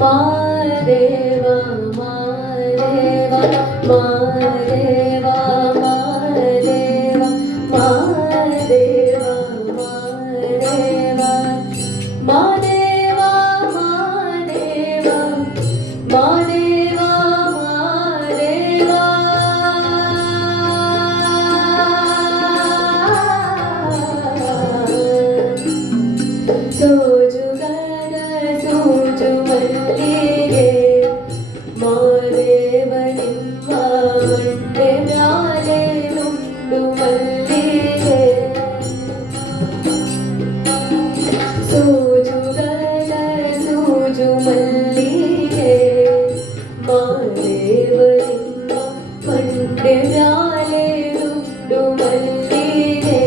ಮಾದೇವ ಮಾದೇವ ಮಾದೇವ ಮಾದೇವ ಮಾದೇವ ಮಾದೇವ ಮಾದೇವ ಮಾದೇವ ಮಾದೇವ ಸೋಜುಗರ ಸೋಜು ಮಲ್ಲಿಗೆ ಮಾದೇವ ನಿಮ್ಮ ಮಂಡೆ ಮ್ಯಾಲೆ ನುಂಡು ಮಲ್ಲಿಗೆ ಸೋಜುಗರ ಸೋಜು ಮಲ್ಲಿಗೆ ಮಾದೇವ ನಿಮ್ಮ ಮಂಡೆ ಮ್ಯಾಲೆ ನುಂಡು ಮಲ್ಲಿಗೆ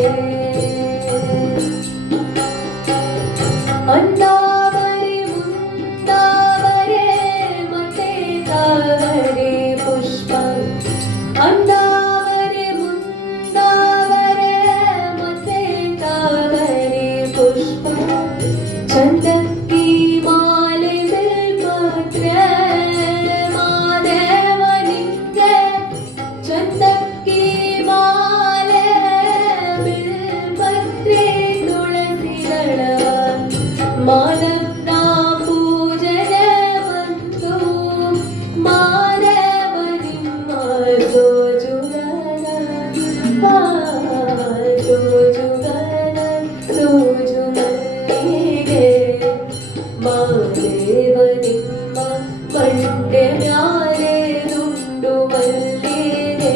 ಅಂದಾವರೆ ಮುಂದಾವರೆ ಮತ್ತೆ ತಾವರೆ ಪುಷ್ಪ ಅಂದಾವರೆ ಮುಂದಾವರೆ ಮತ್ತೆ ತಾವರೆ ಪುಷ್ಪ ಚಂದಕ್ಕಿ ಮಾಲೆ ಬಿಲ್ಪತ್ರೆ ಮಾದೇವನಿಗೆ ಚಂದಕ್ಕಿ ಮಾಲೆ ಬಿಲ್ಪತ್ರೆ ತುಳಸಿ ದಳವ ಮಾನವನ ಪೂಜನೆ ಬಂತು ಮಾದೇವ ನಿಮ್ಮ ಸೋಜುಗನ ಸೋಜುಗನ ಸೋಜು ಮಲ್ಲಿಗೆ ಮಾದೇವ ನಿಮ್ಮ ಮಂಡೆ ಮ್ಯಾಲೆ ದುಂಡು ಮಲ್ಲಿಗೆ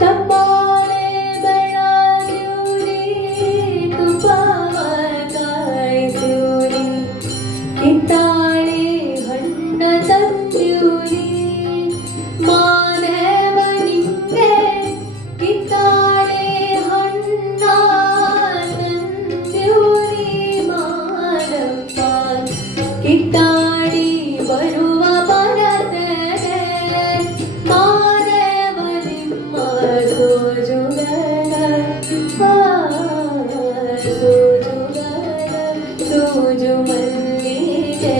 ತಪ್ಪಾಳೆ ಬೆಳಗ್ಯೂರಿ ತುಪ್ಪವ ಕಾಯಿಸೂರಿ ಕಿತ್ತಾಳೆ ಹಣ್ಣ ತಂದ್ಯೂರಿ ಮಾದೇವ ನಿಂಗೆ ಕಿತ್ತಾಳೆ ಹಣ್ಣ ತಂದ್ಯೂರಿ ಮಾನಪ್ಪ ಕಿತ್ತಾಡಿ ಬರುವ ಪರತೆಗೆ ಮಾದೇವ ನಿಮ್ಮ ಸೋಜುಗನ ಸೋಜುಗನ ಸೋಜು ಮಲ್ಲಿಗೆ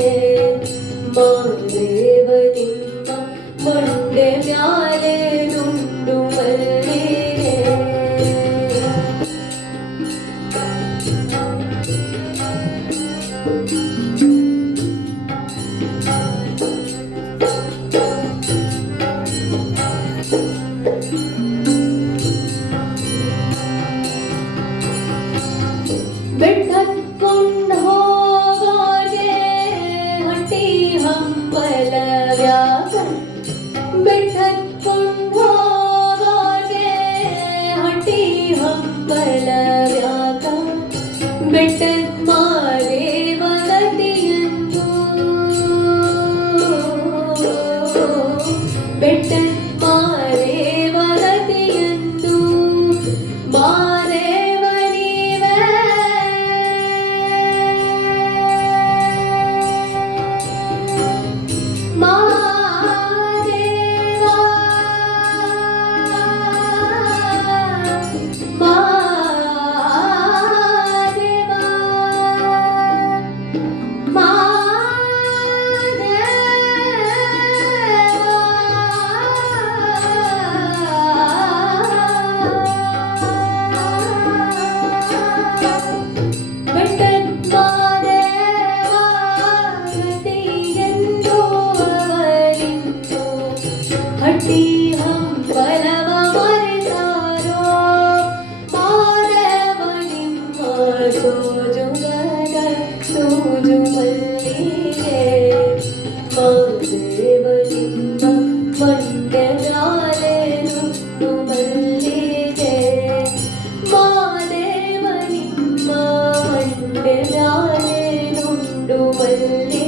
ಮಾದೇವ ನಿಮ್ಮ ಮಂಡೆ ಮ್ಯಾಲೆ ನುಂಡು ಮಲ್ಲಿಗೆ ಬೆಟ್ಟತ್ಕೊಂಡ್ ಹೋಗೋಗೆ ಹಟ್ಟಿ ಹಂಬಲವ್ಯಾಕ ಬೆಟ್ಟತ್ಕೊಂಡ್ ಹೋಗೋಗೆ ಹಟ್ಟಿ ಹಂಬಲವ್ಯಾಕ ಬೆಟ್ಟದ ಮಾದೇವ ಗತಿಯಂದು ಬೆಟ್ಟದ ಮಾದೇವ ಗತಿಯಂದು ಮಾದೇವ ನೀವೇ ಮಾದೇವ ಮಾದೇವ ಹಟ್ಟಿ ಹಂಬಲವ ಮರೆತಾರೋ ಮಾದೇವ ನಿಮ್ಮ ಸೋಜುಗನ ಸೋಜು ಮಲ್ಲಿಗೆ ಮಾದೇವ ನಿಮ್ಮ ಮಂಡೆ ಮ್ಯಾಲೆ ನುಂಡು ಮಲ್ಲಿಗೆ ಮಾದೇವ ನಿಮ್ಮ ಮಂಡೆ ಮ್ಯಾಲೆ ನುಂಡು ಮಲ್ಲಿಗೆ